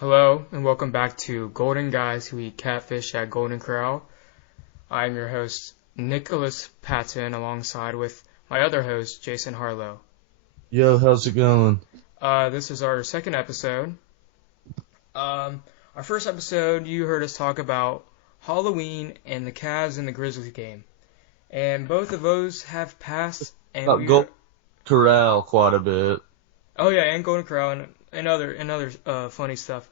Hello, and welcome back to Golden Guys Who Eat Catfish at Golden Corral. I'm your host, Thenicholaspatten, alongside with my other host, Jason Harlow. Yo, how's it going? This is our second episode. Our first episode, you heard us talk about Halloween and the Cavs and the Grizzlies game. And both of those have passed. And About Gold Corral quite a bit. Oh yeah, and Golden Corral and other funny stuff.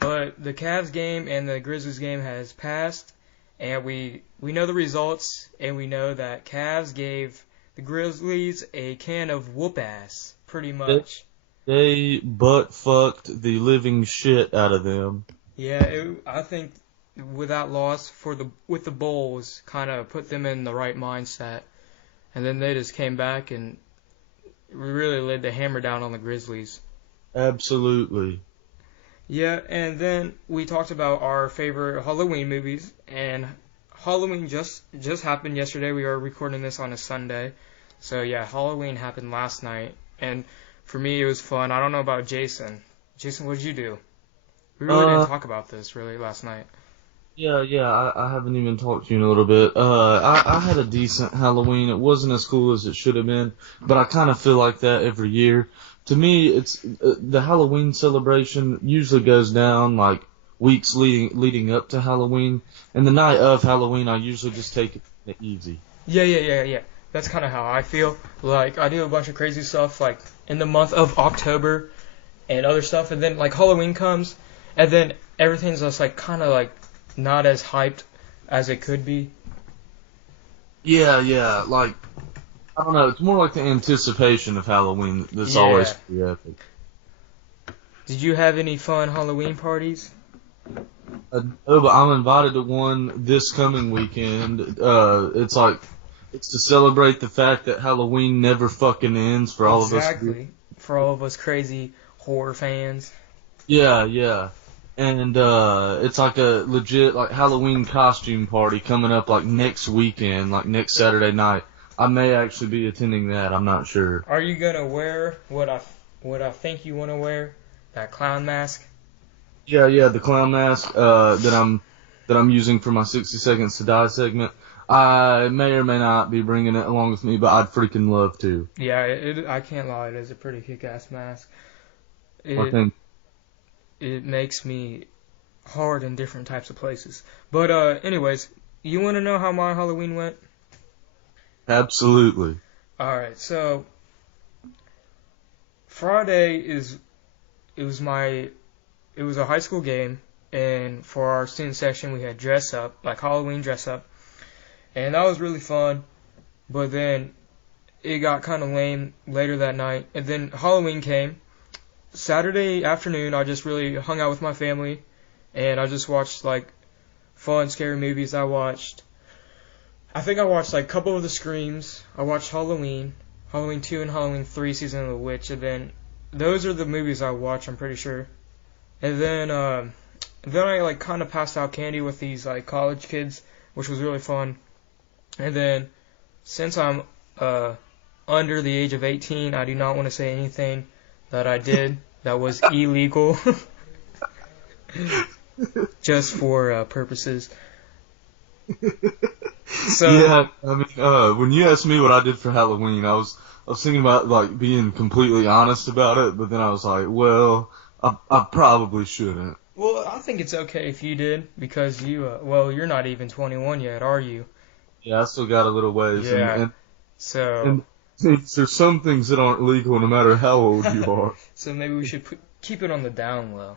But the Cavs game and the Grizzlies game has passed, and we know the results, and we know that Cavs gave the Grizzlies a can of whoop ass, pretty much. They butt fucked the living shit out of them. Yeah, I think with that loss with the Bulls, kind of put them in the right mindset, and then they just came back and really laid the hammer down on the Grizzlies. Absolutely. Yeah, and then we talked about our favorite Halloween movies, and Halloween just happened yesterday. We are recording this on a Sunday. So yeah, Halloween happened last night, and for me it was fun. I don't know about Jason. Jason, what did you do? We really didn't talk about this really last night. Yeah, I haven't even talked to you in a little bit. I had a decent Halloween. It wasn't as cool as it should have been, but I kind of feel like that every year. To me, it's the Halloween celebration usually goes down like weeks leading up to Halloween, and the night of Halloween, I usually just take it easy. Yeah. That's kind of how I feel. Like, I do a bunch of crazy stuff, like, in the month of October and other stuff, and then, like, Halloween comes, and then everything's just, like, kind of, like, not as hyped as it could be. Yeah, like, I don't know, it's more like the anticipation of Halloween that's Yeah. always pretty epic. Did you have any fun Halloween parties? Oh, but I'm invited to one this coming weekend. It's to celebrate the fact that Halloween never fucking ends for all of us. Exactly. For all of us crazy horror fans. Yeah. And it's like a legit like Halloween costume party coming up like next weekend, like next Saturday night. I may actually be attending that. I'm not sure. Are you gonna wear what I think you want to wear? That clown mask? Yeah, the clown mask that I'm using for my 60 Seconds to Die segment. I may or may not be bringing it along with me, but I'd freaking love to. Yeah, I can't lie. It is a pretty kick-ass mask. I think. It makes me hard in different types of places. But anyways, you want to know how my Halloween went? Absolutely. All right, so Friday it was a high school game, and for our student section we had dress up, like Halloween dress up, and that was really fun. But then it got kind of lame later that night, and then Halloween came. Saturday afternoon, I just really hung out with my family, and I just watched like fun, scary movies. I think I watched like a couple of the Screams. I watched Halloween 2 and Halloween 3 Season of the Witch, and then those are the movies I watch, I'm pretty sure. And then I like kind of passed out candy with these like college kids, which was really fun. And then since I'm under the age of 18, I do not want to say anything that I did that was illegal, just for purposes. So Yeah, I mean, when you asked me what I did for Halloween, I was thinking about like being completely honest about it, but then I was like, well, I probably shouldn't. well, I think it's okay if you did, because you're not even 21 yet, are you? Yeah, I still got a little ways, Yeah. So and there's some things that aren't legal no matter how old you are. so maybe we should keep it on the down low.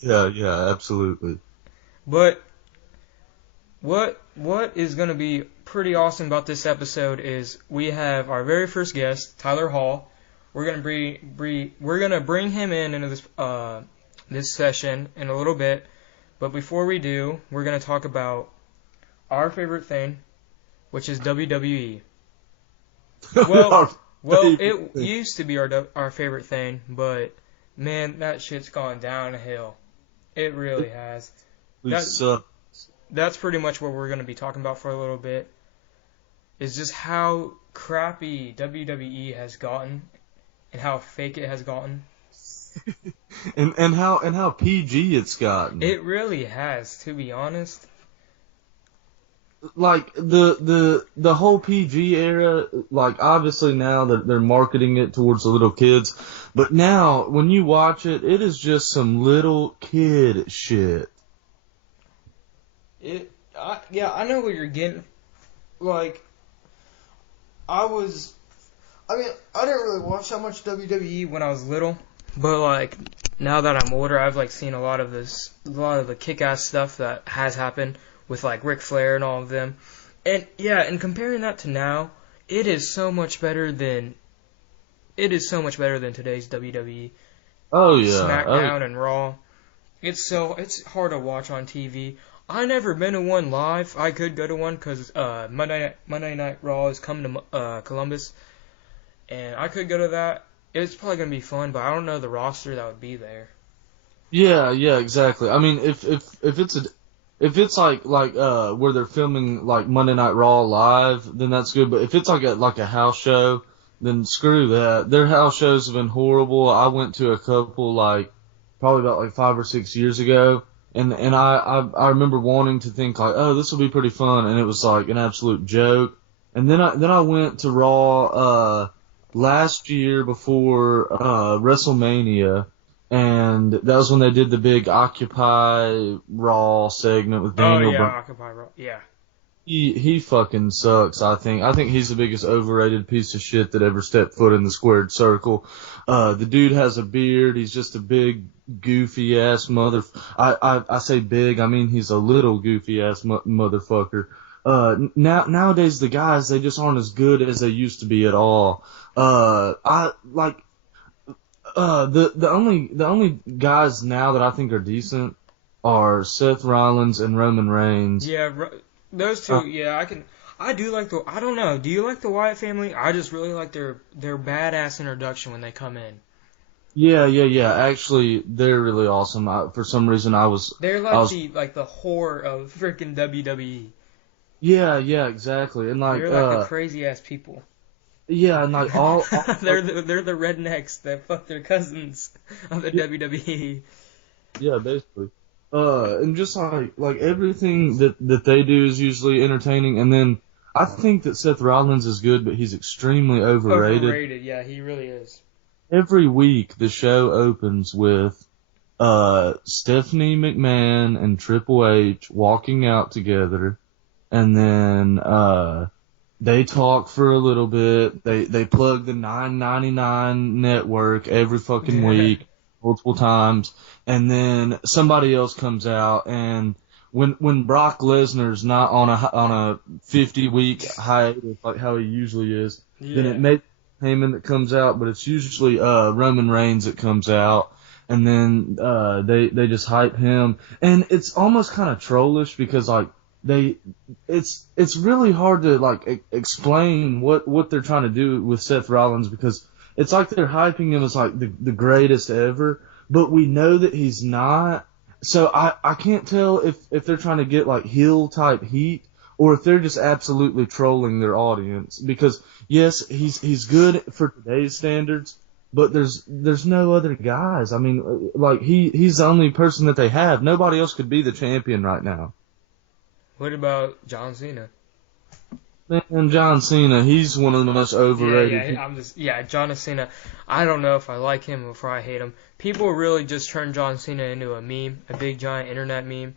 Yeah, absolutely. But what is going to be pretty awesome about this episode is we have our very first guest, Tyler Hall. We're going to bring him into this session in a little bit. But before we do, we're going to talk about our favorite thing, which is WWE. Well, it used to be our favorite thing, but man, that shit's gone downhill. It really has. That's pretty much what we're going to be talking about for a little bit. Is just how crappy WWE has gotten and how fake it has gotten. and how PG it's gotten. It really has, to be honest. Like the whole PG era, like obviously now that they're marketing it towards the little kids, but now when you watch it, it is just some little kid shit. Yeah, I know what you're getting. Like, I mean, I didn't really watch that much WWE when I was little, but like now that I'm older, I've like seen a lot of the kick-ass stuff that has happened with like Ric Flair and all of them, and yeah, and comparing that to now, it is so much better than today's WWE, Oh yeah. SmackDown and Raw. It's hard to watch on TV. I never been to one live. I could go to one because Monday Night Raw is coming to Columbus, and I could go to that. It's probably gonna be fun, but I don't know the roster that would be there. Yeah, exactly. I mean, if it's like where they're filming like Monday Night Raw live, then that's good. But if it's like a house show, then screw that. Their house shows have been horrible. I went to a couple like probably about like 5 or 6 years ago, and I remember wanting to think like, oh, this will be pretty fun, and it was like an absolute joke. And then I went to Raw last year before WrestleMania. And that was when they did the big Occupy Raw segment with Oh Daniel yeah, Bryan. Occupy Raw. Yeah. He fucking sucks, I think. I think he's the biggest overrated piece of shit that ever stepped foot in the squared circle. The dude has a beard. He's just a big, goofy ass I say big, I mean he's a little goofy ass motherfucker. Nowadays the guys, they just aren't as good as they used to be at all. I like, the only guys now that I think are decent are Seth Rollins and Roman Reigns. Yeah, those two. Yeah, I do like the. I don't know. Do you like the Wyatt family? I just really like their badass introduction when they come in. Yeah. Actually, they're really awesome. For some reason, They're I was, like the whore of freaking WWE. yeah, exactly. And like, They're like the crazy ass people. yeah, and like They're the rednecks that fuck their cousins of the WWE. yeah, basically. And just like everything that they do is usually entertaining. And then I think that Seth Rollins is good, but he's extremely overrated. Overrated, yeah, he really is. Every week the show opens with Stephanie McMahon and Triple H walking out together, and then they talk for a little bit. They plug the $9.99 network every fucking week, multiple times, and then somebody else comes out, and when Brock Lesnar's not on a 50-week hiatus like how he usually is, then it makes Heyman that comes out, but it's usually Roman Reigns that comes out, and then they just hype him, and it's almost kind of trollish because like it's really hard to like explain what they're trying to do with Seth Rollins, because it's like they're hyping him as like the greatest ever, but we know that he's not. So I can't tell if they're trying to get like heel type heat, or if they're just absolutely trolling their audience, because yes, he's good for today's standards, but there's no other guys. I mean, like he's the only person that they have. Nobody else could be the champion right now. What about John Cena? Man, John Cena, he's one of the most overrated. John Cena. I don't know if I like him or if I hate him. People really just turned John Cena into a meme, a big giant internet meme.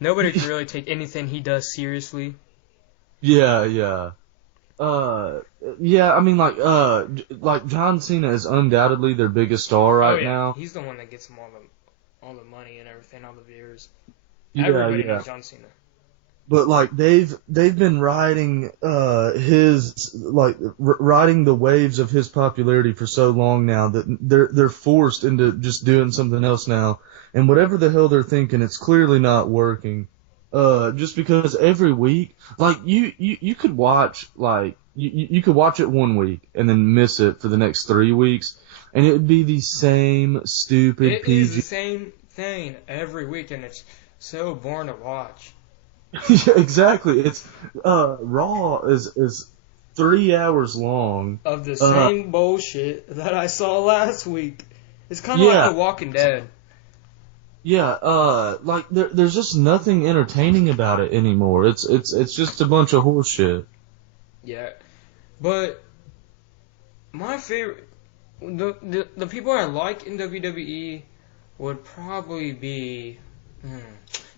Nobody can really take anything he does seriously. Yeah. I mean, like John Cena is undoubtedly their biggest star right now. He's the one that gets them all the money and everything, all the viewers. Yeah, Everybody knows John Cena. But like they've been riding riding the waves of his popularity for so long now that they're forced into just doing something else now, and whatever the hell they're thinking, it's clearly not working. Just because every week, like you could watch you could watch it one week and then miss it for the next 3 weeks, and it would be the same stupid It PG. is the same thing every week, and it's so boring to watch. Yeah, exactly. It's Raw is 3 hours long Of the same bullshit that I saw last week. It's kind of like Yeah, The Walking Dead. yeah. Like there's just nothing entertaining about it anymore. It's just a bunch of horse shit. Yeah, but my favorite, the people I like in WWE would probably be,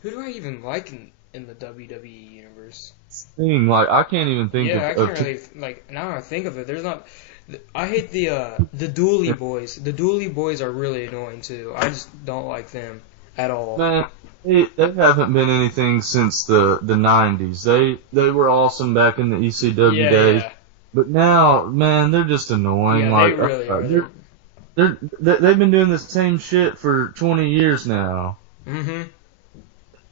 who do I even like in the WWE universe? Thing like I can't even think Yeah, I of can't really like now I think of it. There's not. I hate the Dooley boys. The Dooley boys are really annoying too. I just don't like them at all. man. They haven't been anything since the '90s. They were awesome back in the ECW Yeah, days, yeah, but now, man, they're just annoying. yeah. They Like really are. they've been doing the same shit for 20 years now. Mhm.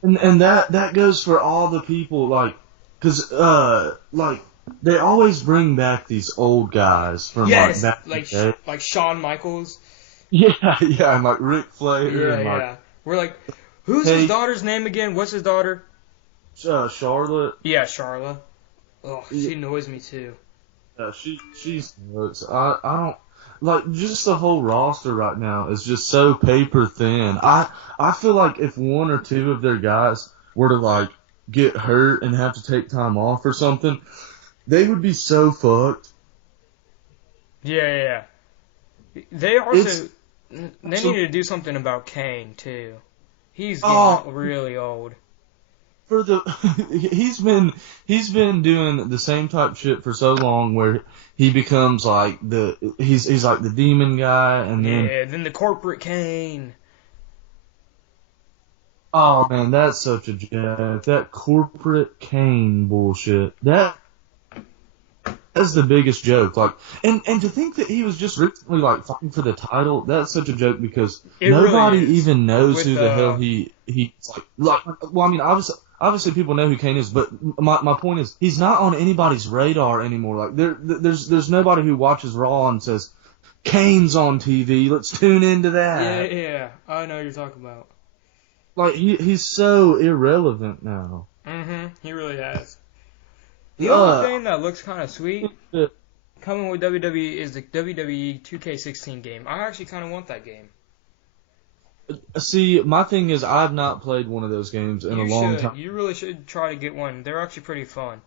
And that goes for all the people, like, cause, like, they always bring back these old guys from, Yes, like, back in like the day. like Shawn Michaels. Yeah, yeah, and, like, Ric Flair, Yeah, and, like, yeah. We're like, who's his hey, daughter's name again? What's his daughter? Charlotte, Yeah, Charla. Oh, yeah, she annoys me too. she's nuts. I don't, like, just the whole roster right now is just so paper thin. I feel like if one or two of their guys were to, like, get hurt and have to take time off or something, they would be so fucked. Yeah, yeah, yeah. They It's also they need to do something about Kane too. He's oh getting really old. for the he's been doing the same type shit for so long where he becomes like he's like the demon guy and then Yeah, then the corporate Kane. oh man that's such a joke, that corporate Kane bullshit that's the biggest joke, like, and to think that he was just recently like fighting for the title, that's such a joke because It nobody really is. even knows With who the hell he's like well I mean obviously people know who Kane is, but my point is he's not on anybody's radar anymore. Like there's nobody who watches Raw and says Kane's on TV, let's tune into that. yeah, I know what you're talking about. Like he's so irrelevant now. He really has. The only thing that looks kind of sweet uh, coming with WWE is the WWE 2K16 game. I actually kind of want that game. See, my thing is I've not played one of those games in a long time. You really should try to get one. They're actually pretty fun.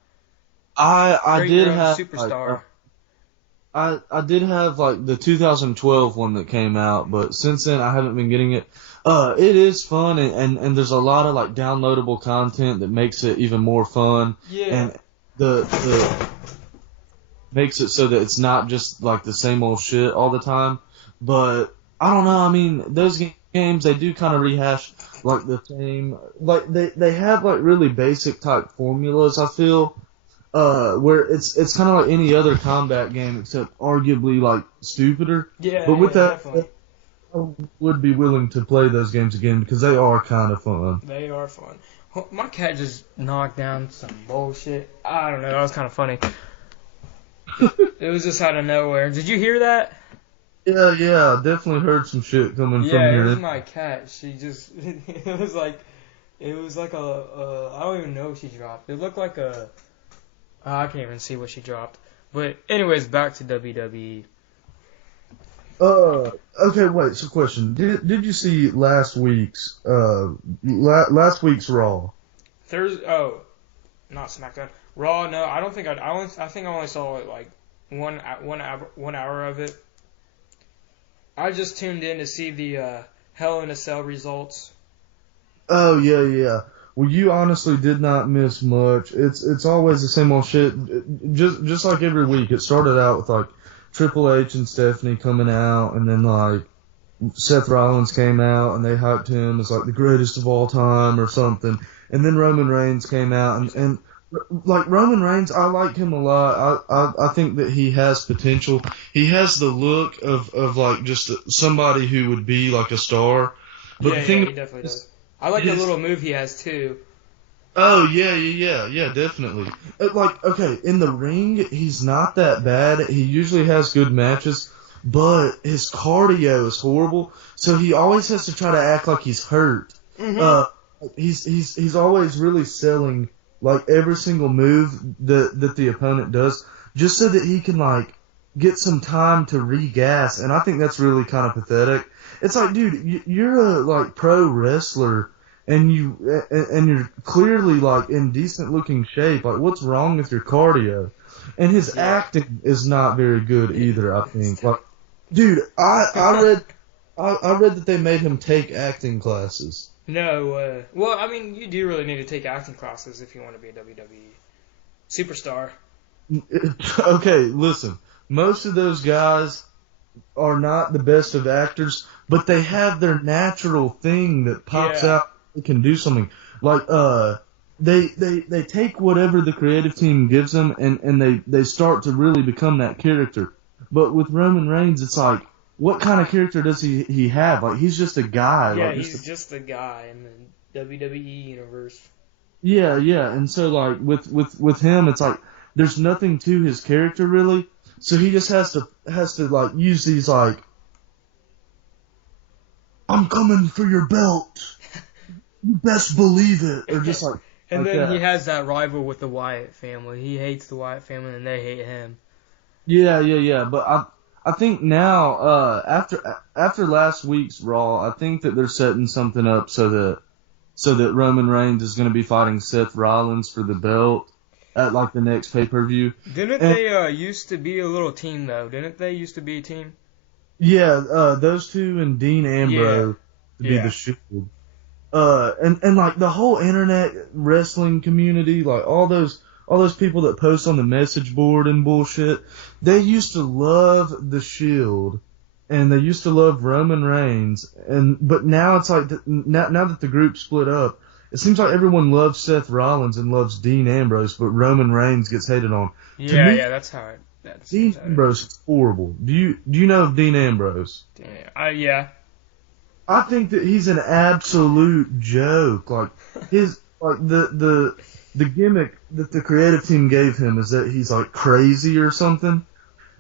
I Create did your own have superstar. I did have like the 2012 one that came out, but since then I haven't been getting it. It is fun and there's a lot of like downloadable content that makes it even more fun. Yeah. And the makes it so that it's not just like the same old shit all the time. But I don't know. I mean, those games they do kind of rehash like the same. Like they have like really basic type formulas. I feel. Where it's kind of like any other combat game except arguably like stupider. Yeah, But with that, definitely. I would be willing to play those games again because they are kind of fun. They are fun. My cat just knocked down some bullshit. I don't know. That was kind of funny. It was just out of nowhere. Did you hear that? Yeah, definitely heard some shit coming from Yeah, it was here. my cat. She just, it was like I don't even know what she dropped. It looked like I can't even see what she dropped. But anyways, back to WWE. Okay, wait. So, question: Did you see last week's last week's Raw? Not SmackDown. Raw. No, I don't think I think I only saw like one hour of it. I just tuned in to see the Hell in a Cell results. Oh yeah. Well, you honestly did not miss much. It's always the same old shit. Just like every week, it started out with like Triple H and Stephanie coming out, and then like Seth Rollins came out and they hyped him as like the greatest of all time or something. And then Roman Reigns came out and like Roman Reigns, I like him a lot. I think that he has potential. He has the look of like just somebody who would be like a star. But the thing He definitely does. I like the little move he has too. Oh yeah, definitely. Like, okay, in the ring, he's not that bad. He usually has good matches, but his cardio is horrible. So he always has to try to act like he's hurt. He's always really selling like every single move that the opponent does, just so that he can like get some time to regas. And I think that's really kind of pathetic. It's like, dude, you're a like pro wrestler, and you're clearly like in decent looking shape. Like, what's wrong with your cardio? And his acting is not very good either. I think. Like, dude, I read that they made him take acting classes. No, well, I mean, you do really need to take acting classes if you want to be a WWE superstar. Okay, listen. Most of those guys are not the best of actors, but they have their natural thing that pops out. They can do something. Like, they take whatever the creative team gives them, and they start to really become that character. But with Roman Reigns, it's like, what kind of character does he have? Like, he's just a guy. Yeah, like, he's just a guy in the WWE universe. Yeah, and so like with him, it's like there's nothing to his character really. So he just has to like use these like, I'm coming for your belt. You best believe it, or just like. And like then that. he has that rival with the Wyatt family. He hates the Wyatt family, and they hate him. Yeah. But I think now after last week's Raw, I think that they're setting something up so that Roman Reigns is going to be fighting Seth Rollins for the belt at like the next pay-per-view. Didn't they used to be a little team though? Didn't they used to be a team? Yeah, those two and Dean Ambrose to be the Shield. And like the whole internet wrestling community, like all those people that post on the message board and bullshit, they used to love the Shield, and they used to love Roman Reigns, but now it's like now that the group split up, it seems like everyone loves Seth Rollins and loves Dean Ambrose, but Roman Reigns gets hated on. Yeah, that's how it. Dean Ambrose is horrible. Do you know of Dean Ambrose? Yeah. I think that he's an absolute joke. Like the gimmick that the creative team gave him is that he's like crazy or something.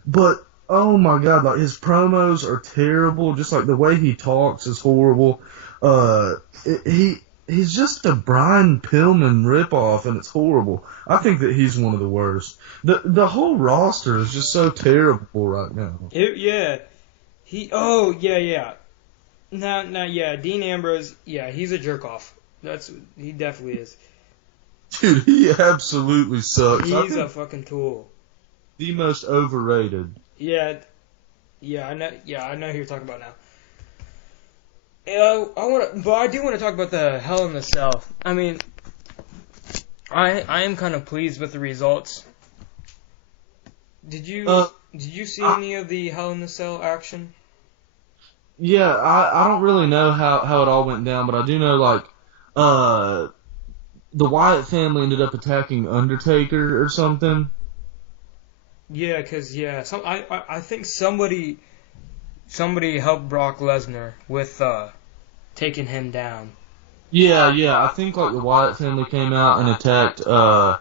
But oh my god, like his promos are terrible. Just like the way he talks is horrible. He's just a Brian Pillman ripoff, and it's horrible. I think that he's one of the worst. The whole roster is just so terrible right now. Yeah. Dean Ambrose, he's a jerk off. He definitely is. Dude, he absolutely sucks. He's a fucking tool. The most overrated. Yeah, I know who you're talking about now. I do want to talk about the Hell in the Cell. I mean, I am kind of pleased with the results. Did you see any of the Hell in the Cell action? Yeah, I don't really know how it all went down, but I do know like the Wyatt family ended up attacking Undertaker or something. Yeah, because I think somebody helped Brock Lesnar with taking him down. Yeah, I think like the Wyatt family came out and attacked the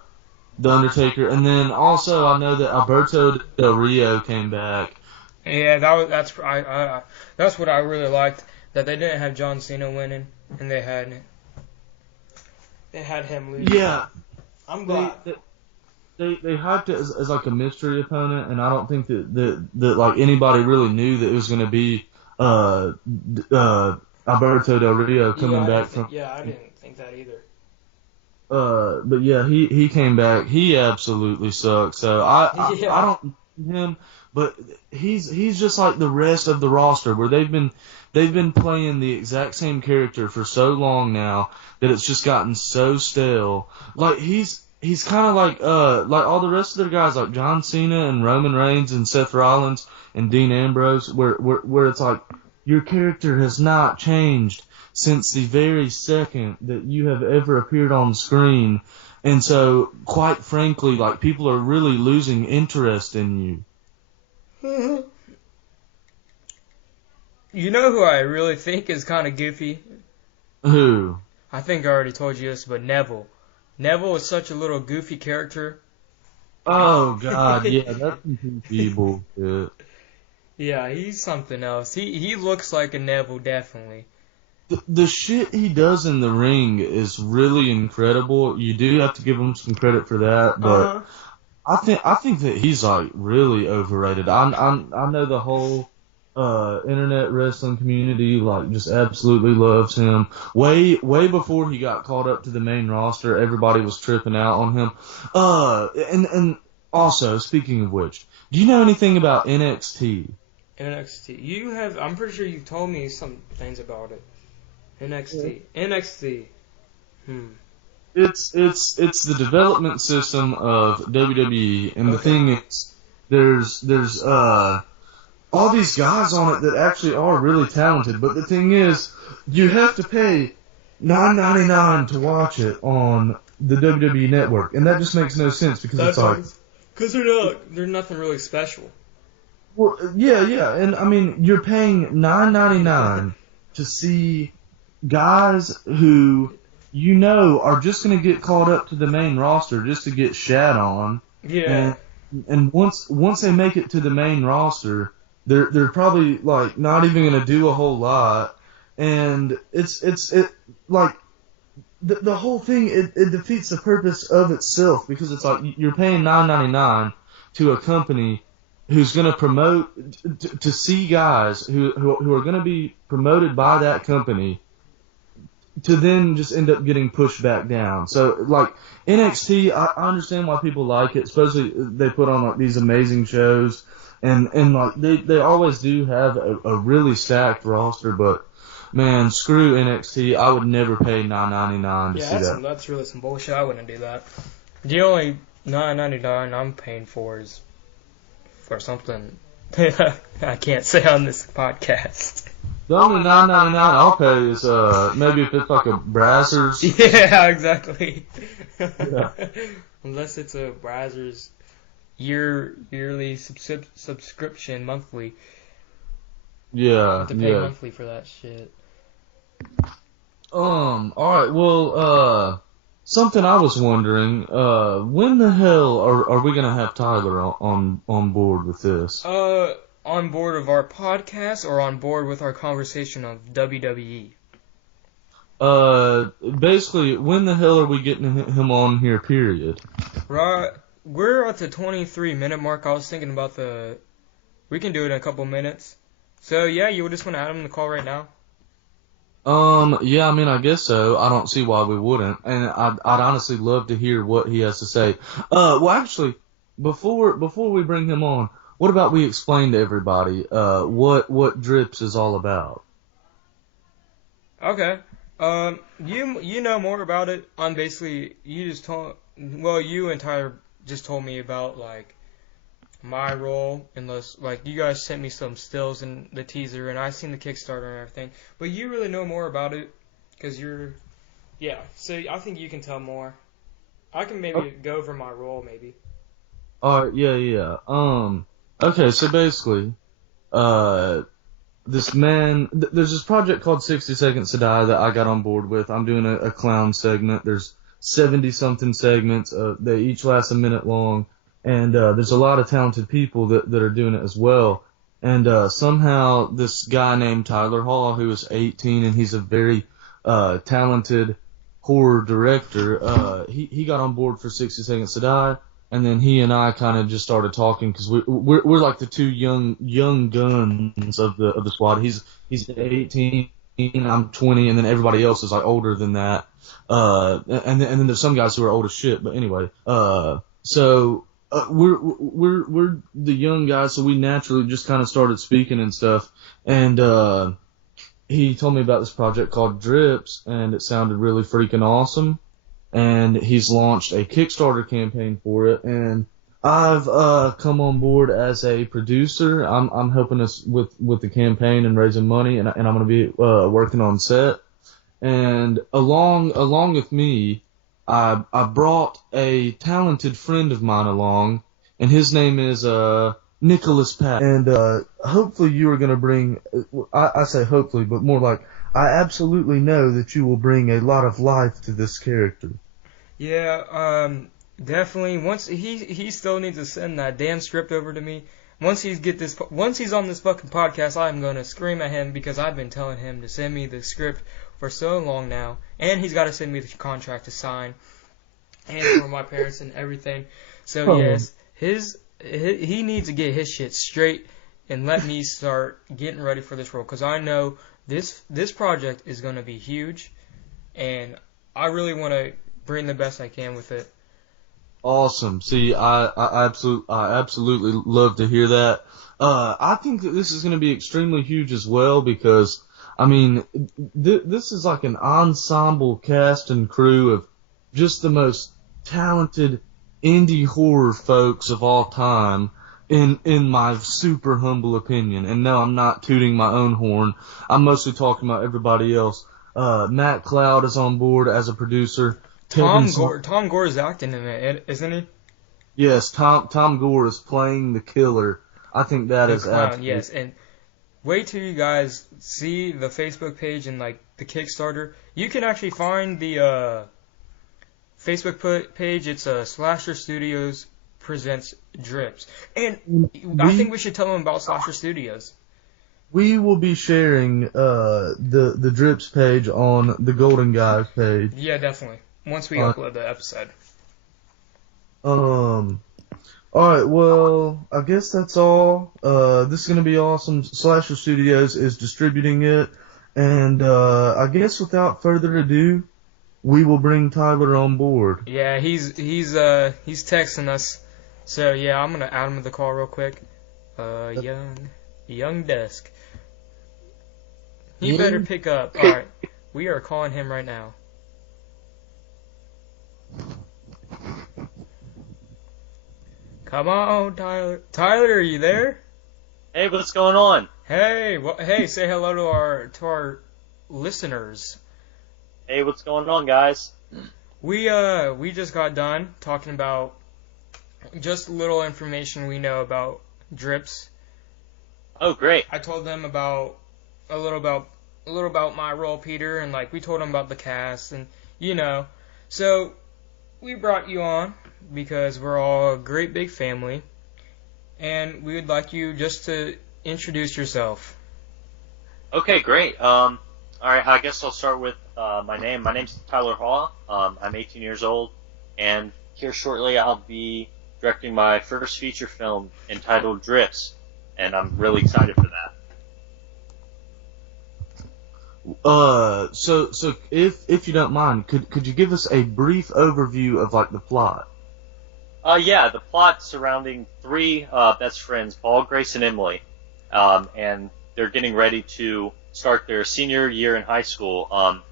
Undertaker, and then also I know that Alberto Del Rio came back. Yeah, that's what I really liked, that they didn't have John Cena winning, and they had him losing. Yeah, I'm glad. They hyped it as like a mystery opponent, and I don't think that like anybody really knew that it was going to be Alberto Del Rio coming back from. Yeah, I didn't think that either. But yeah, he came back. He absolutely sucks. So I don't him, but he's just like the rest of the roster, where they've been playing the exact same character for so long now that it's just gotten so stale. Like he's kind of like all the rest of their guys, like John Cena and Roman Reigns and Seth Rollins and Dean Ambrose, where it's like your character has not changed since the very second that you have ever appeared on screen. And so, quite frankly, like people are really losing interest in you. You know who I really think is kind of goofy? Who? I think I already told you this, but Neville. Neville is such a little goofy character. Oh God, yeah, that's some goofy bullshit. Yeah, he's something else. He looks like a Neville, definitely. The shit he does in the ring is really incredible. You do have to give him some credit for that, but I think that he's like really overrated. I know the whole internet wrestling community like just absolutely loves him. Way before he got called up to the main roster, everybody was tripping out on him. And also, speaking of which, do you know anything about NXT? NXT. I'm pretty sure you've told me some things about it. NXT. NXT. It's the development system of WWE, and the Okay. thing is, there's all these guys on it that actually are really talented, but the thing is, you have to pay $9.99 to watch it on the WWE network, and that just makes no sense because it's like, Because they're nothing really special. well, yeah, and I mean, you're paying $9.99 to see guys who you know are just going to get called up to the main roster just to get shat on, Yeah. and once they make it to the main roster, they're probably like not even going to do a whole lot, and it's like the whole thing it defeats the purpose of itself because it's like you're paying $9.99 to a company who's going to promote to see guys who are going to be promoted by that company to then just end up getting pushed back down. So like NXT, I understand why people like it, especially they put on like these amazing shows, and like they always do have a really stacked roster, but man, screw NXT. I would never pay $9.99 to see that. That's really some bullshit. I wouldn't do that. The only $9.99 I'm paying for is for something I can't say on this podcast. The only $9.99 I'll pay is maybe if it's like a Brazzers. Yeah, exactly. Yeah. Unless it's a Brazzers yearly subscription monthly. Yeah, You have to pay yeah. monthly for that shit. Alright, well, something I was wondering, when the hell are we gonna have Tyler on board with this? On board of our podcast or on board with our conversation of WWE? Basically, when the hell are we getting him on here, period? Right, we're at the 23-minute mark. I was thinking about we can do it in a couple minutes. So yeah, you would just want to add him in the call right now? Yeah, I mean, I guess so. I don't see why we wouldn't, and I'd honestly love to hear what he has to say. Well, actually, before we bring him on, what about we explain to everybody, what Drips is all about? Okay. You know more about it. Basically, you and Tyler just told me about like my role in this. Like you guys sent me some stills in the teaser, and I seen the Kickstarter and everything. But you really know more about it because yeah. So I think you can tell more. I can maybe go over my role maybe. Alright, yeah. Okay, so basically, this man, there's this project called 60 Seconds to Die that I got on board with. I'm doing a clown segment. There's 70-something segments. They each last a minute long. And there's a lot of talented people that are doing it as well. And somehow this guy named Tyler Hall, who is 18 and he's a very talented horror director, he got on board for 60 Seconds to Die. And then he and I kind of just started talking because we're like the two young guns of the squad. He's 18, I'm 20, and then everybody else is like older than that. And then there's some guys who are old as shit. But anyway, so we're the young guys, so we naturally just kind of started speaking and stuff. And he told me about this project called Drips, and it sounded really freaking awesome. And he's launched a Kickstarter campaign for it, and I've come on board as a producer. I'm helping us with the campaign and raising money, and I'm going to be working on set. And along with me, I brought a talented friend of mine along, and his name is Thenicholaspatten. And hopefully you are going to bring. I say hopefully, but more like I absolutely know that you will bring a lot of life to this character. Yeah, definitely. Once he still needs to send that damn script over to me. Once he's on this fucking podcast, I'm gonna scream at him because I've been telling him to send me the script for so long now, and he's got to send me the contract to sign, and for my parents and everything. So yes, he needs to get his shit straight and let me start getting ready for this role, because I know this project is going to be huge, and I really want to bring the best I can with it. Awesome. See, I absolutely love to hear that. I think that this is going to be extremely huge as well because, I mean, this is like an ensemble cast and crew of just the most talented indie horror folks of all time, in my super humble opinion. And no, I'm not tooting my own horn. I'm mostly talking about everybody else. Matt Cloud is on board as a producer. Tom Gore is acting in it, isn't he? Yes, Tom Gore is playing the killer. I think that The is clown, absolutely... yes. And wait till you guys see the Facebook page and like the Kickstarter. You can actually find the Facebook page. It's Slasher Studios presents Drips, and I think we should tell them about Slasher Studios. We will be sharing the Drips page on the Golden Guys page. Yeah, definitely. Once we upload the episode. Alright, well, I guess that's all. This is going to be awesome. Slasher Studios is distributing it. And I guess without further adu, we will bring Tyler on board. Yeah, he's texting us. So yeah, I'm gonna add him to the call real quick. Young Desk. He better pick up. Alright. We are calling him right now. Come on, Tyler. Tyler, are you there? Hey, what's going on? Hey, hey, say hello to our listeners. Hey, what's going on, guys? We just got done talking about just a little information we know about Drips. Oh, great. I told them about a little about my role, Peter, and like we told them about the cast, and so we brought you on because we're all a great big family, and we would like you just to introduce yourself. Okay, great. All right, I guess I'll start with my name. My name's Tyler Hall. I'm 18 years old, and here shortly I'll be directing my first feature film entitled Drips, and I'm really excited for that. So if you don't mind, could you give us a brief overview of like the plot? Yeah, the plot surrounding three best friends, Paul, Grace, and Emily, and they're getting ready to start their senior year in high school,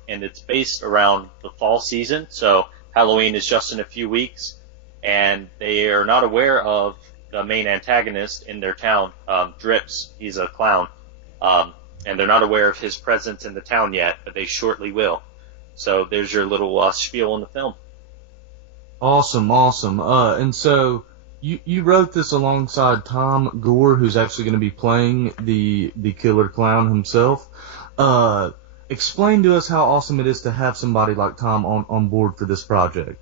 and it's based around the fall season, so Halloween is just in a few weeks, and they are not aware of the main antagonist in their town, Drips. He's a clown, and they're not aware of his presence in the town yet, but they shortly will. So there's your little spiel in the film. Awesome. And so you wrote this alongside Tom Gore, who's actually going to be playing the killer clown himself. Explain to us how awesome it is to have somebody like Tom on board for this project.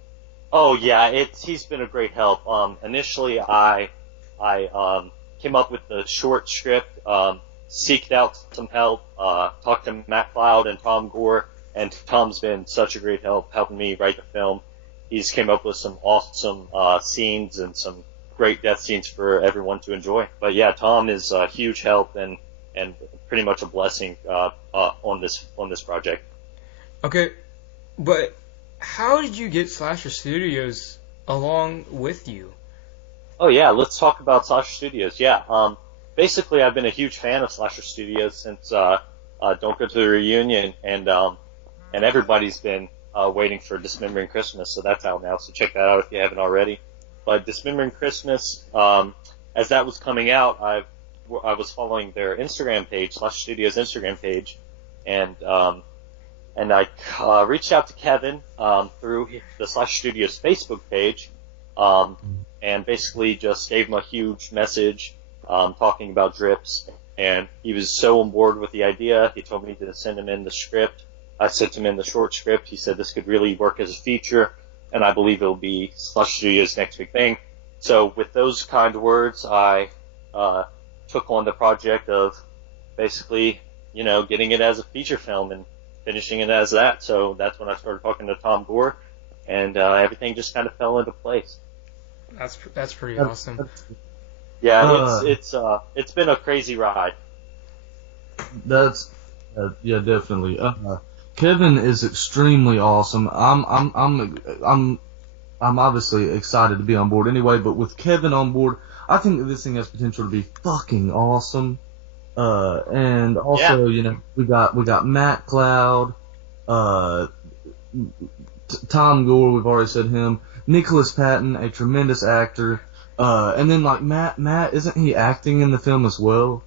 Oh yeah, he's been a great help. Initially I came up with the short script, seeked out some help, talked to Matt Cloud and Tom Gore, and Tom's been such a great help helping me write the film. He's came up with some awesome scenes and some great death scenes for everyone to enjoy. But yeah, Tom is a huge help and pretty much a blessing on this project. Okay, but how did you get Slasher Studios along with you? Oh yeah, let's talk about Slasher Studios. Yeah, basically I've been a huge fan of Slasher Studios since Don't Go to the Reunion, and everybody's been waiting for Dismembering Christmas, so that's out now, so check that out if you haven't already. But Dismembering Christmas, as that was coming out, I was following their Instagram page, Slasher Studios Instagram page, and I reached out to Kevin through the Slasher Studios Facebook page, and basically just gave him a huge message talking about Drips, and he was so on board with the idea. He told me to send him in the script. I sent him in the short script. He said this could really work as a feature, and I believe it'll be Slasher Studios' next big thing. So with those kind words, I took on the project of basically, getting it as a feature film and finishing it as that. So that's when I started talking to Tom Gore, and everything just kind of fell into place. That's pretty awesome. Yeah, it's been a crazy ride. That's yeah, definitely. Kevin is extremely awesome. I'm obviously excited to be on board anyway, but with Kevin on board, I think that this thing has potential to be fucking awesome. And also, we got Matt Cloud, Tom Gore, we've already said him, Thenicholaspatten, a tremendous actor, and then like Matt, isn't he acting in the film as well?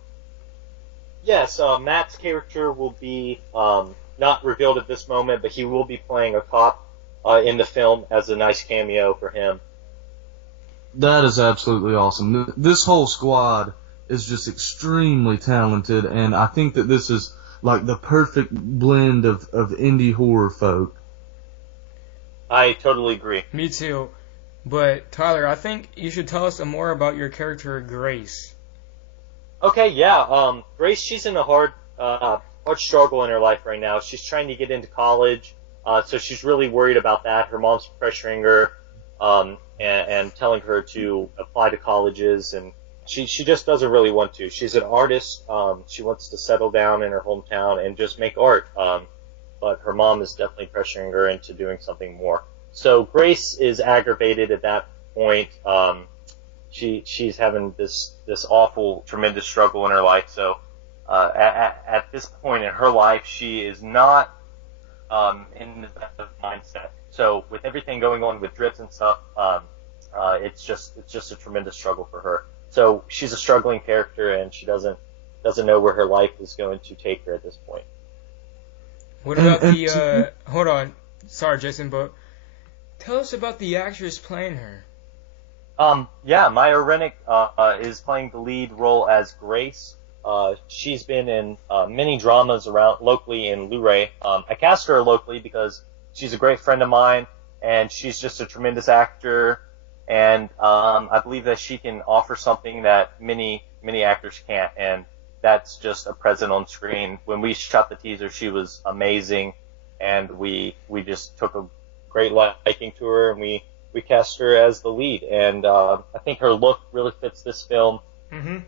Yes, Matt's character will be not revealed at this moment, but he will be playing a cop in the film as a nice cameo for him. That is absolutely awesome. This whole squad is just extremely talented, and I think that this is like the perfect blend of indie horror folk. I totally agree. Me too. But Tyler, I think you should tell us some more about your character Grace. Okay, yeah. Grace, she's in a hard struggle in her life right now. She's trying to get into college, so she's really worried about that. Her mom's pressuring her, and telling her to apply to colleges, and she just doesn't really want to. She's an artist. She wants to settle down in her hometown and just make art. But her mom is definitely pressuring her into doing something more. So Grace is aggravated at that point. She's having this awful, tremendous struggle in her life. So at this point in her life, she is not in the best mindset. So with everything going on with drips and stuff, it's just a tremendous struggle for her. So she's a struggling character, and she doesn't know where her life is going to take her at this point. What about the hold on, sorry Jason, but tell us about the actress playing her. Yeah, Maya Rennick is playing the lead role as Grace. She's been in many dramas around locally in Luray. I cast her locally because she's a great friend of mine, and she's just a tremendous actor. And I believe that she can offer something that many actors can't, and that's just a presence on screen. When we shot the teaser, she was amazing, and we just took a great liking to her, and we cast her as the lead. And I think her look really fits this film. Mm-hmm.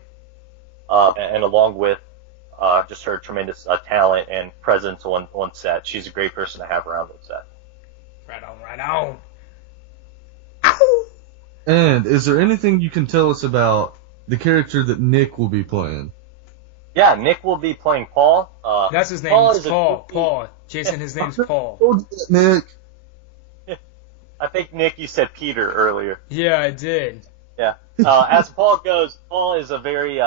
And along with just her tremendous talent and presence on set, she's a great person to have around on set. Right on. Ow! And is there anything you can tell us about the character that Nick will be playing? Yeah, Nick will be playing Paul. That's his name. Paul. Jason, his name's Paul. Nick. I think, Nick, you said Peter earlier. Yeah, I did. Yeah. As Paul goes, Paul is a very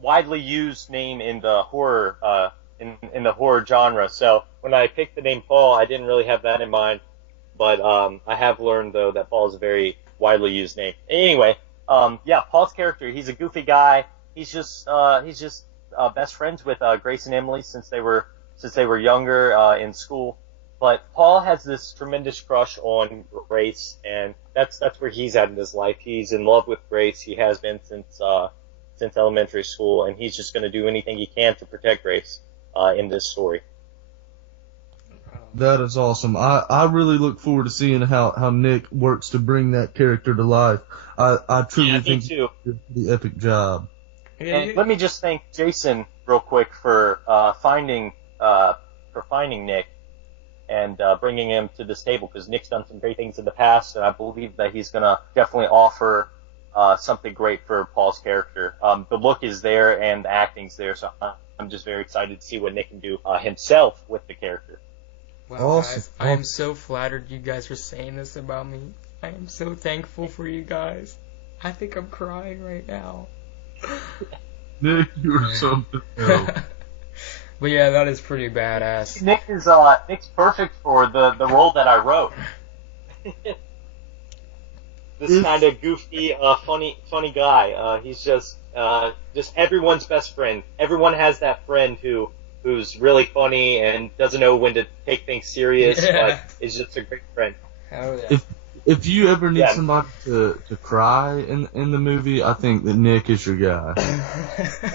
widely used name in the horror in the horror genre. So when I picked the name Paul, I didn't really have that in mind, but I have learned though that Paul is a very widely used name. Anyway, yeah, Paul's character, he's a goofy guy. He's just best friends with Grace and Emily since they were younger in school. But Paul has this tremendous crush on Grace, and that's where he's at in his life. He's in love with Grace. He has been since elementary school, and he's just going to do anything he can to protect Grace in this story. That is awesome. I really look forward to seeing how Nick works to bring that character to life. I truly think he did the epic job. And let me just thank Jason real quick for finding Nick and bringing him to this table, because Nick's done some great things in the past, and I believe that he's going to definitely offer something great for Paul's character. The look is there and the acting's there, so I'm just very excited to see what Nick can do himself with the character. Wow, awesome. guys, I am so flattered you guys are saying this about me. I am so thankful for you guys. I think I'm crying right now. Nick, you're something else. But yeah, that is pretty badass. Nick's perfect for the role that I wrote. This kind of goofy, funny guy. He's just everyone's best friend. Everyone has that friend who's really funny and doesn't know when to take things serious, but is just a great friend. Hell yeah. If you ever need somebody to cry in the movie, I think that Nick is your guy.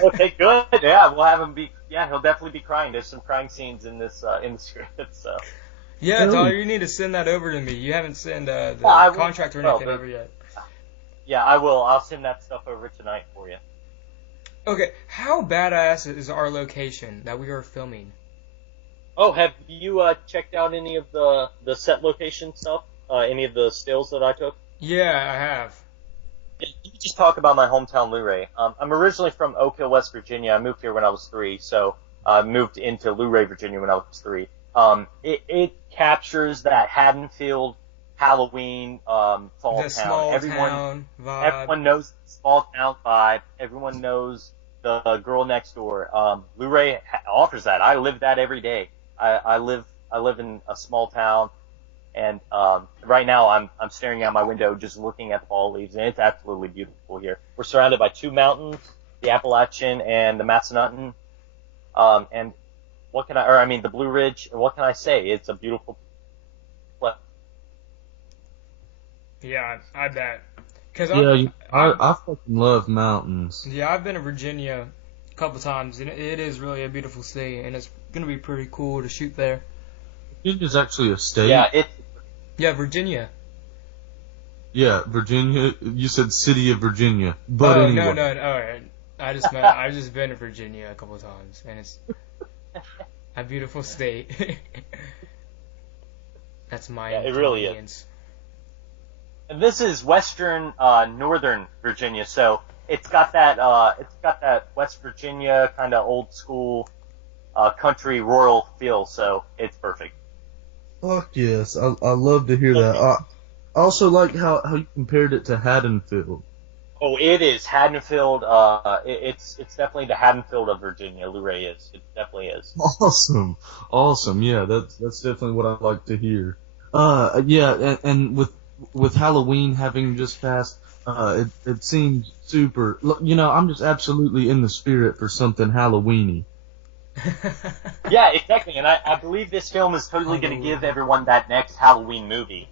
Okay, good. Yeah, we'll have him be. Yeah, he'll definitely be crying. There's some crying scenes in this in the script. So. Yeah, Tyler, you need to send that over to me. You haven't sent the contract or anything over yet. Yeah, I will. I'll send that stuff over tonight for you. Okay, how badass is our location that we are filming? Oh, have you checked out any of the set location stuff? Any of the stills that I took? Yeah, I have. Yeah, let me just talk about my hometown Luray. I'm originally from Oak Hill, West Virginia. I moved here when I was 3, so I moved into Luray, Virginia when I was 3. It captures that Haddonfield Halloween fall The town. small town vibe. Everyone knows the small town vibe. Everyone knows the girl next door. Luray offers that. I live that every day. I live in a small town, and right now I'm staring out my window just looking at the fall leaves, and it's absolutely beautiful here. We're surrounded by 2 mountains, the Appalachian and the Massanutten, and the Blue Ridge. What can I say? It's a beautiful place. Yeah, I bet. Cause I fucking love mountains. Yeah, I've been to Virginia a couple times, and it is really a beautiful state, and it's gonna be pretty cool to shoot there. Virginia's actually a state. Yeah, Virginia. Yeah, Virginia. You said city of Virginia, but Oh, anyway. no. All right. I've just been to Virginia a couple times, and it's a beautiful state. That's my it really inconvenience. is. And this is western northern Virginia, so it's got that West Virginia kind of old school country rural feel, so it's perfect. Fuck yes, I love to hear that. I also like how you compared it to Haddonfield. Oh, it is Haddonfield. It's definitely the Haddonfield of Virginia. Luray is. It definitely is. Awesome. Yeah, that's definitely what I like to hear. Yeah, and with Halloween having just passed, it seems super. I'm just absolutely in the spirit for something Halloweeny. Yeah, exactly. And I believe this film is totally going to give everyone that next Halloween movie.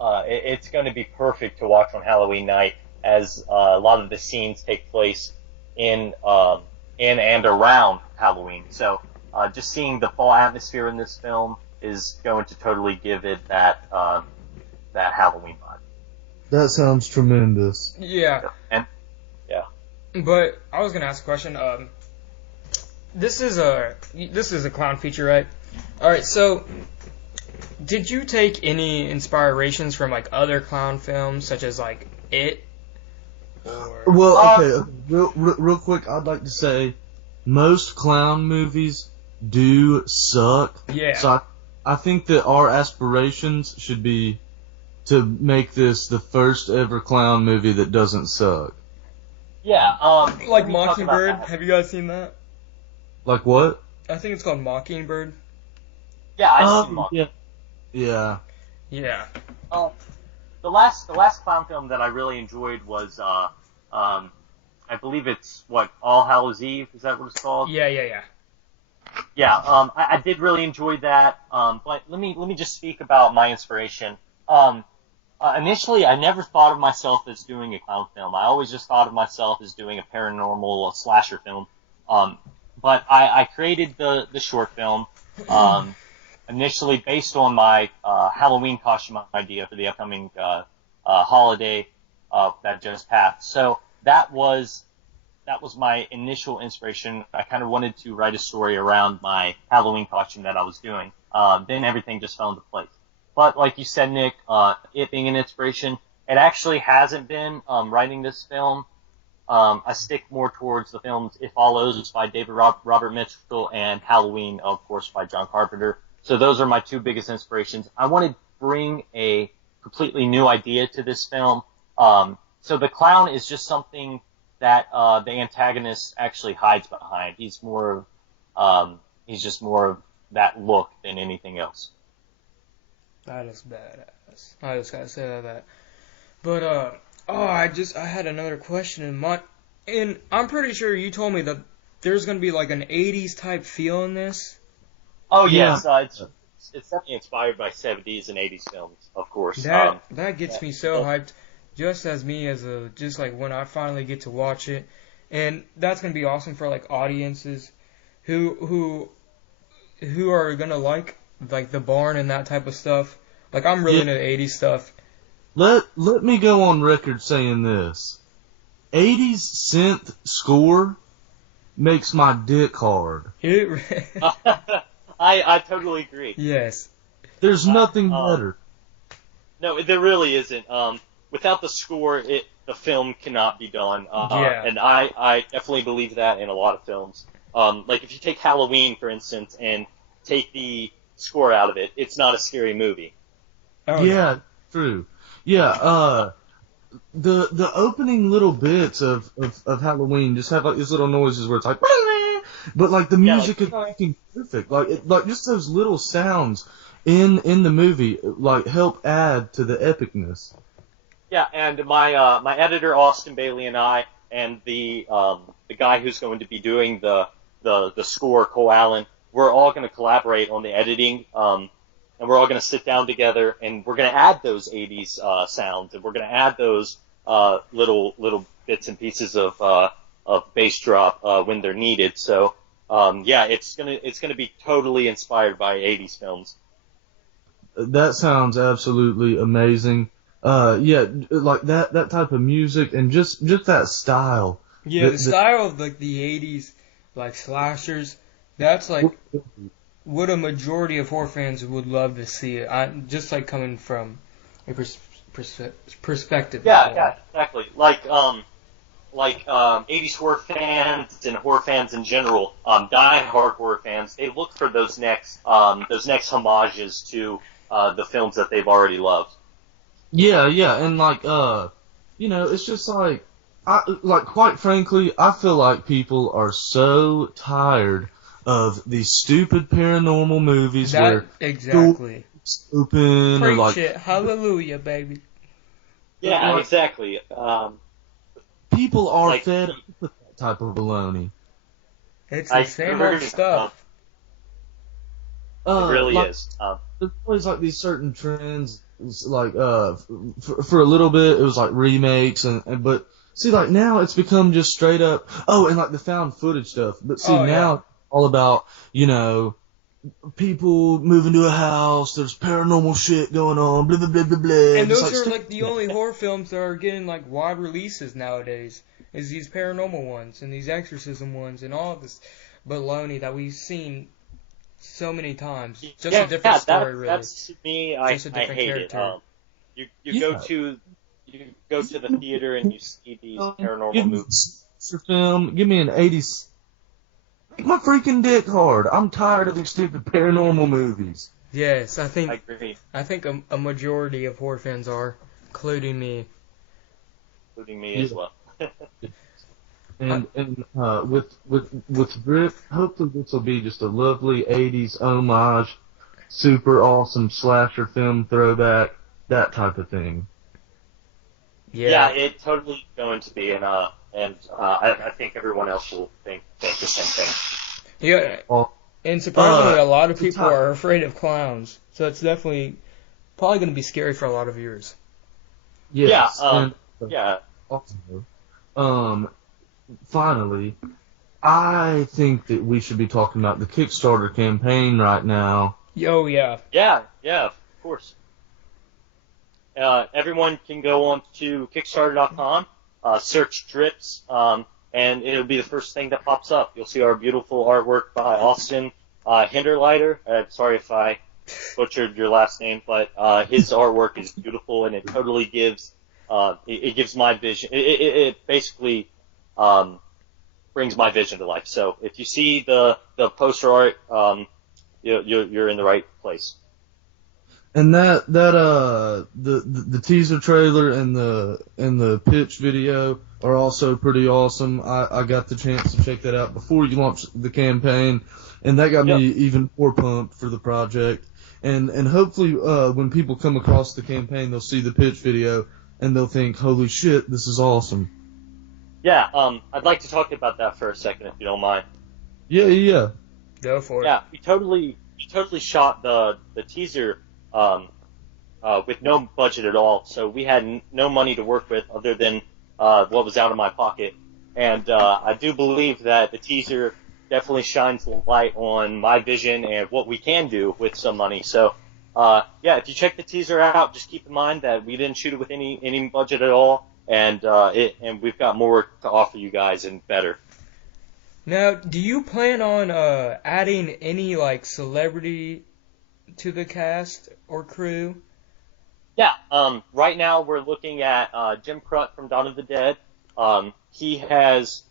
It's going to be perfect to watch on Halloween night, as a lot of the scenes take place in and around Halloween. So just seeing the fall atmosphere in this film is going to totally give it that Halloween vibe. That sounds tremendous. Yeah. And yeah. But I was gonna ask a question. This is a clown feature, right? All right. So, did you take any inspirations from like other clown films, such as like It? Well, okay. Real quick, I'd like to say most clown movies do suck. Yeah. So I think that our aspirations should be to make this the first ever clown movie that doesn't suck. Yeah. Like Mockingbird. Have you guys seen that? Like what? I think it's called Mockingbird. Yeah, I've seen Mockingbird. Yeah. Yeah. The last clown film that I really enjoyed was I believe it's All Hallows Eve. Is that what it's called? Yeah. Yeah. I did really enjoy that. But let me just speak about my inspiration. Initially, I never thought of myself as doing a clown film. I always just thought of myself as doing a paranormal slasher film. But I created the short film initially based on my Halloween costume idea for the upcoming holiday that just passed. So that was my initial inspiration. I kind of wanted to write a story around my Halloween costume that I was doing. Then everything just fell into place. But like you said, Nick, it being an inspiration, it actually hasn't been writing this film. I stick more towards the films It Follows by David Robert Mitchell and Halloween, of course, by John Carpenter. So those are my 2 biggest inspirations. I wanted to bring a completely new idea to this film. So the clown is just something that the antagonist actually hides behind. He's just more of that look than anything else. That is badass. I just gotta say that. But I had another question in mind, and I'm pretty sure you told me that there's gonna be like an '80s type feel in this. Oh yes, it's definitely inspired by 70s and 80s films, of course. That gets me so hyped, just as like when I finally get to watch it, and that's gonna be awesome for like audiences who are gonna like the barn and that type of stuff. Like I'm really into 80s stuff, let me go on record saying this. 80s synth score makes my dick hard. I totally agree. Yes. There's nothing better. No, there really isn't. Without the score, the film cannot be done. Yeah. And I definitely believe that in a lot of films. Like if you take Halloween, for instance, and take the score out of it, it's not a scary movie. Oh, Yeah, true. Yeah, the opening little bits of Halloween just have like these little noises where it's like, but like the music is fucking perfect. Like just those little sounds in the movie like help add to the epicness. Yeah, and my editor Austin Bailey and I, and the guy who's going to be doing the score, Cole Allen, we're all going to collaborate on the editing. And we're all going to sit down together, and we're going to add those 80s sounds, and we're going to add those little bits and pieces of bass drop when they're needed. So yeah, it's gonna be totally inspired by 80s films. That sounds absolutely amazing. Yeah, like that type of music and just that style. Yeah, the style of like the 80s, like slashers, that's like what a majority of horror fans would love to see it. Just like coming from a perspective. Yeah, exactly. Like 80s horror fans and horror fans in general, die-hard horror fans, they look for those next homages to the films that they've already loved. Yeah, and like it's just like quite frankly, I feel like people are so tired of these stupid paranormal movies where exactly open preach or like it, hallelujah, baby. Yeah, exactly. People are fed up with that type of baloney. It's the same old stuff. It really is. There's always like these certain trends, like for a little bit it was like remakes but see like now it's become just straight up and like the found footage stuff. But see now it's all about people moving to a house, there's paranormal shit going on, blah blah blah blah blah. And those are like the only horror films that are getting like wide releases nowadays. Is these paranormal ones and these exorcism ones and all this baloney that we've seen so many times. Just a different story, really. That's to me. I hate character. it. You go to the theater and you see these paranormal movies. Film, give me an 80s. Make my freaking dick hard. I'm tired of these stupid paranormal movies. Yes, I agree. I think a majority of horror fans are, including me. Including me as well. And with Rick, hopefully this will be just a lovely 80s homage, super awesome slasher film throwback, that type of thing. Yeah, it totally is going to be, and I think everyone else will think the same thing. Yeah, and surprisingly, a lot of people are afraid of clowns, so it's definitely probably going to be scary for a lot of viewers. Yes, yeah. Also, finally, I think that we should be talking about the Kickstarter campaign right now. Oh, yeah. Yeah, of course. Everyone can go on to Kickstarter.com, search Drips, and it'll be the first thing that pops up. You'll see our beautiful artwork by Austin Hinderleiter. Sorry if I butchered your last name, but his artwork is beautiful, and it totally gives it gives my vision. It basically brings my vision to life. So if you see the poster art, you're in the right place. And the teaser trailer and the pitch video are also pretty awesome. I got the chance to check that out before you launched the campaign, and that got me even more pumped for the project. And hopefully when people come across the campaign, they'll see the pitch video and they'll think, "Holy shit, this is awesome." Yeah, I'd like to talk about that for a second, if you don't mind. Yeah. Go for it. Yeah, we totally shot the teaser with no budget at all, so we had no money to work with other than what was out of my pocket. And I do believe that the teaser definitely shines light on my vision and what we can do with some money. So yeah, if you check the teaser out, just keep in mind that we didn't shoot it with any budget at all, and we've got more to offer you guys and better. Now, do you plan on adding any like celebrity to the cast or crew? Yeah, right now we're looking at Jim Crut from Dawn of the Dead. He has,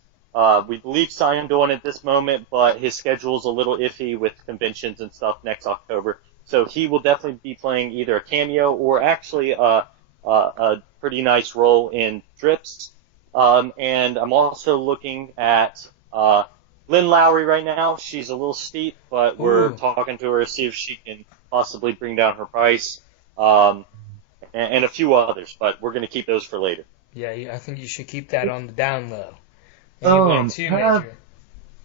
we believe, signed on at this moment, but his schedule's a little iffy with conventions and stuff next October. So he will definitely be playing either a cameo or actually a pretty nice role in Drips. And I'm also looking at Lynn Lowry right now. She's a little steep, but we're talking to her to see if she can possibly bring down her price. And a few others, but we're going to keep those for later. Yeah, I think you should keep that on the down low.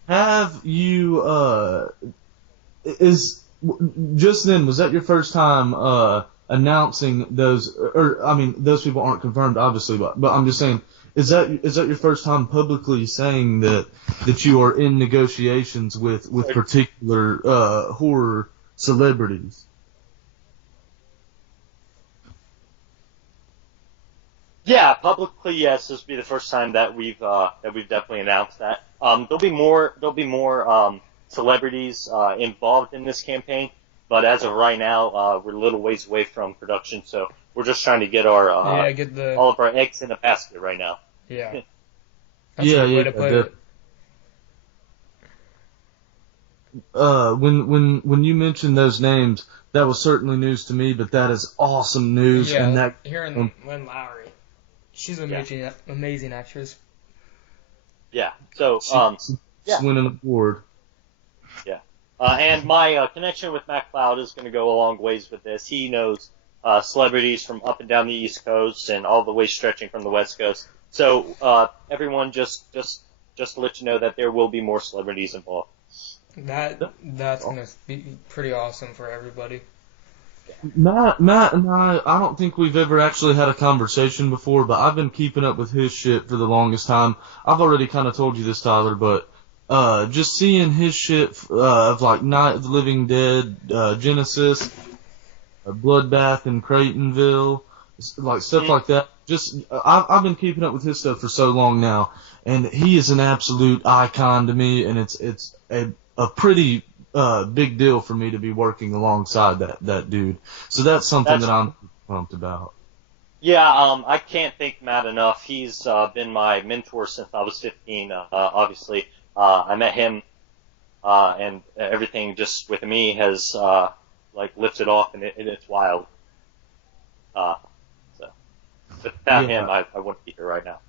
Have you, just then, was that your first time announcing those, those people aren't confirmed, obviously, but I'm just saying, is that your first time publicly saying that you are in negotiations with particular horror celebrities? Yeah, publicly, yes. This will be the first time that we've definitely announced that. There'll be more celebrities involved in this campaign, but as of right now, we're a little ways away from production, so we're just trying to get our all of our eggs in a basket right now. Yeah. That's a good way to put it. When you mentioned those names, that was certainly news to me, but that is awesome news. Yeah, and that hearing Lynn Lowry. She's an amazing actress. Yeah. So, winning an award. Yeah. And my connection with Matt Cloud is going to go a long ways with this. He knows celebrities from up and down the East Coast and all the way stretching from the West Coast. So, everyone, just to let you know that there will be more celebrities involved. That's going to be pretty awesome for everybody. Matt and I don't think we've ever actually had a conversation before, but I've been keeping up with his shit for the longest time. I've already kind of told you this, Tyler, but just seeing his shit of like Night of the Living Dead, Genesis, Bloodbath in Creightonville, like stuff like that. Just I've been keeping up with his stuff for so long now, and he is an absolute icon to me, and it's a pretty big deal for me to be working alongside that dude. So that's something that I'm pumped about. Yeah, I can't thank Matt enough. He's been my mentor since I was 15. Obviously, I met him, and everything just with me has like lifted off, and it's wild. So without him, I wouldn't be here right now.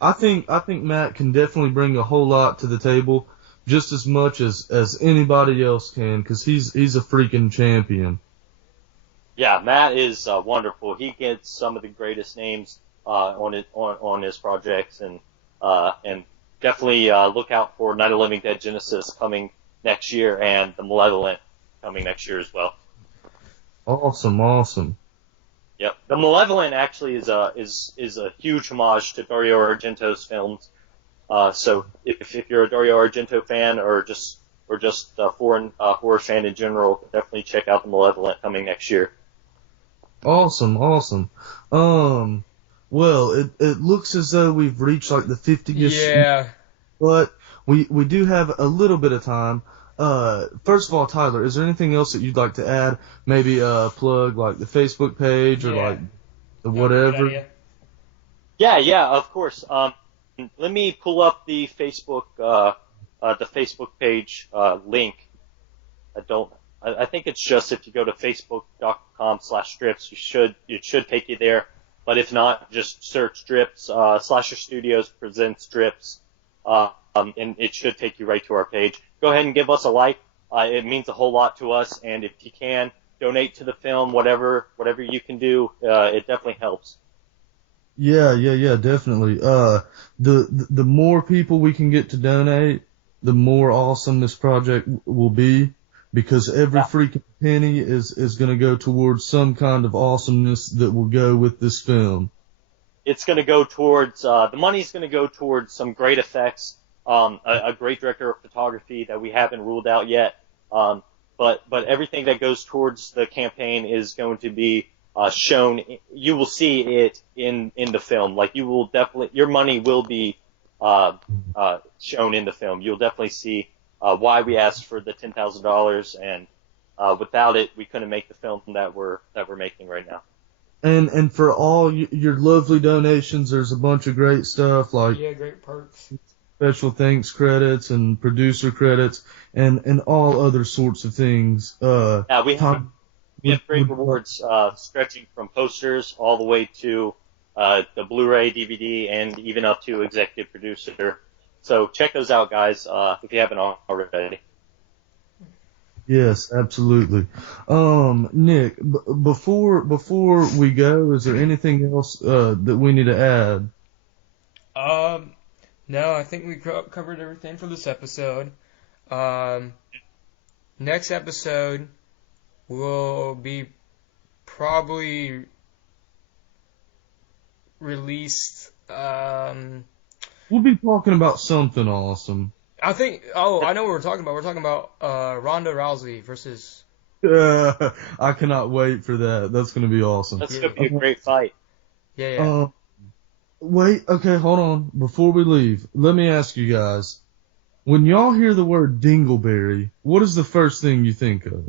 I think Matt can definitely bring a whole lot to the table. Just as much as anybody else can, because he's a freaking champion. Yeah, Matt is wonderful. He gets some of the greatest names on his projects, and definitely look out for Night of the Living Dead Genesis coming next year, and The Malevolent coming next year as well. Awesome. Yep, The Malevolent actually is a huge homage to Dario Argento's films. So if you're a Dario Argento fan or just a foreign horror fan in general, definitely check out The Malevolent coming next year. Awesome. Well, it looks as though we've reached like the 50-ish. Yeah. But we do have a little bit of time. First of all, Tyler, is there anything else that you'd like to add? Maybe plug like the Facebook page or like the whatever. Yeah, of course. Let me pull up the Facebook page link. I think it's just if you go to facebook.com/strips, it should take you there. But if not, just search Strips, Slasher Studios presents Strips, and it should take you right to our page. Go ahead and give us a like. It means a whole lot to us, and if you can, donate to the film, whatever you can do, it definitely helps. Yeah, definitely. The more people we can get to donate, the more awesome this project will be, because every freaking penny is going to go towards some kind of awesomeness that will go with this film. It's going to go towards, the money's going to go towards some great effects, a great director of photography that we haven't ruled out yet, but everything that goes towards the campaign is going to be shown. You will see it in the film. Like, you will definitely, your money will be shown in the film. You'll definitely see why we asked for the $10,000, and without it, we couldn't make the film that we're making right now. And for all your lovely donations, there's a bunch of great stuff like great perks, special thanks credits and producer credits and all other sorts of things. Yeah, we have great rewards stretching from posters all the way to the Blu-ray, DVD, and even up to executive producer. So check those out, guys, if you haven't already. Yes, absolutely. Nick, before we go, is there anything else that we need to add? No, I think we covered everything for this episode. Next episode will be probably released. We'll be talking about something awesome. I think. Oh, I know what we're talking about. We're talking about Ronda Rousey versus. I cannot wait for that. That's going to be awesome. That's going to be a great fight. Yeah. Wait. Okay, hold on. Before we leave, let me ask you guys: when y'all hear the word dingleberry, what is the first thing you think of?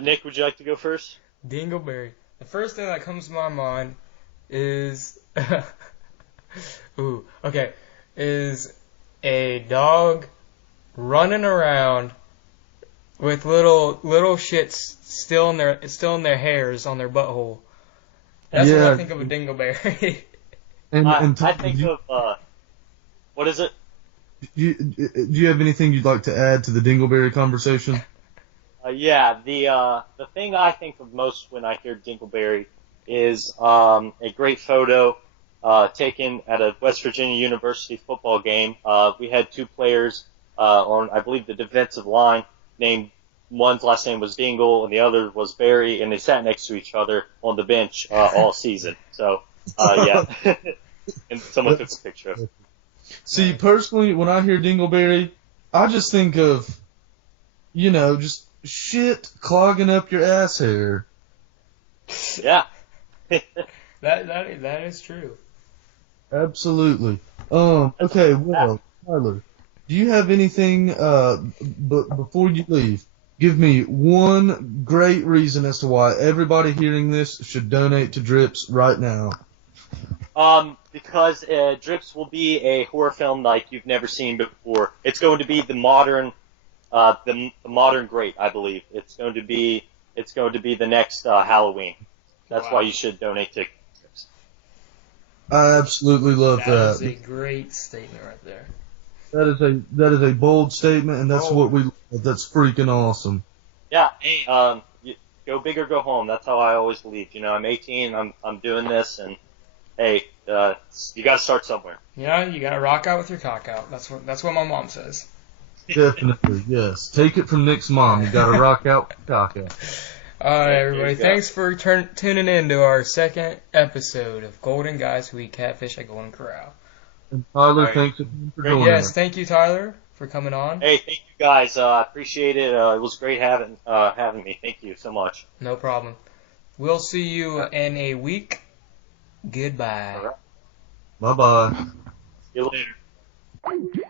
Nick, would you like to go first? Dingleberry. The first thing that comes to my mind is. Is a dog running around with little shits still in their hairs on their butthole. That's what I think of a dingleberry. I think of what is it? Do you have anything you'd like to add to the dingleberry conversation? Yeah, the thing I think of most when I hear dingleberry is a great photo taken at a West Virginia University football game. We had two players on, I believe, the defensive line. One's last name was Dingle and the other was Berry, and they sat next to each other on the bench all season. So, yeah. And someone took a picture of it. See, personally, when I hear dingleberry, I just think of, just shit clogging up your ass hair. Yeah. That is true. Absolutely. Okay, well, Tyler, do you have anything, but before you leave, give me one great reason as to why everybody hearing this should donate to Drips right now. Because Drips will be a horror film like you've never seen before. It's going to be the modern great, I believe. It's going to be the next Halloween. That's why you should donate to Drips. I absolutely love that. That is a great statement right there. That is a bold statement, and that's what we love. That's freaking awesome. Yeah. Hey, go big or go home. That's how I always believe. I'm 18. I'm doing this, and hey, you got to start somewhere. Yeah, you got to rock out with your cock out. That's what my mom says. Definitely, yes. Take it from Nick's mom. You got to rock out with your cock out. All right, everybody. Thanks for tuning in to our second episode of Golden Guys Who Eat Catfish at Golden Corral. And Tyler, thanks again for joining us. Yes, thank you, Tyler, for coming on. Hey, thank you guys. I appreciate it. It was great having me. Thank you so much. No problem. We'll see you in a week. Goodbye. All right. Bye-bye. See you later.